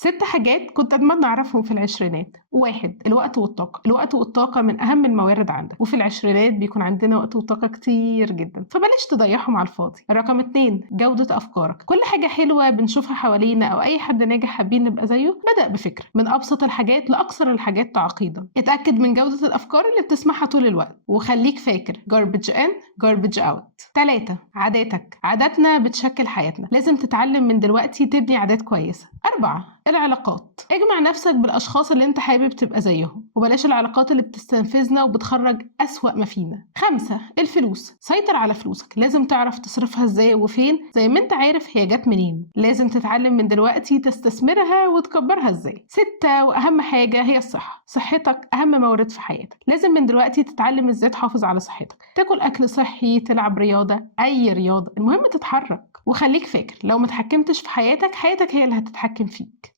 6 حاجات كنت أتمنى أعرفهم في العشرينات. 1. الوقت والطاقة. الوقت والطاقة من أهم الموارد عندك، وفي العشرينات بيكون عندنا وقت وطاقة كتير جدًا، فبلاش تضيّعهم على الفاضي. رقم 2. جودة أفكارك. كل حاجة حلوة بنشوفها حوالينا أو أي حد ناجح حابين نبقى زيه بدأ بفكرة، من أبسط الحاجات لأكثر الحاجات تعقيدًا. اتأكد من جودة الأفكار اللي بتسمعها طول الوقت، وخليك فاكر garbage in garbage out. 3. عاداتك. عاداتنا بتشكل حياتنا، لازم تتعلم من دلوقتي تبني عادات كويسة. 4. العلاقات. اجمع نفسك بالأشخاص اللي انت حابب تبقى زيهم، وبلاش العلاقات اللي بتستنفذنا وبتخرج أسوأ ما فينا. 5. الفلوس. سيطر على فلوسك، لازم تعرف تصرفها ازاي وفين، زي ما انت عارف هي جت منين. لازم تتعلم من دلوقتي تستثمرها وتكبرها ازاي. 6. وأهم حاجة هي الصحة. صحتك أهم مورد في حياتك، لازم من دلوقتي تتعلم ازاي تحافظ على صحتك، تاكل أكل صحي، تلعب رياضة، أي رياضة، المهم تتحرك. وخليك فاكر لو متحكمتش في حياتك، حياتك هي اللي هتتحكم فيك.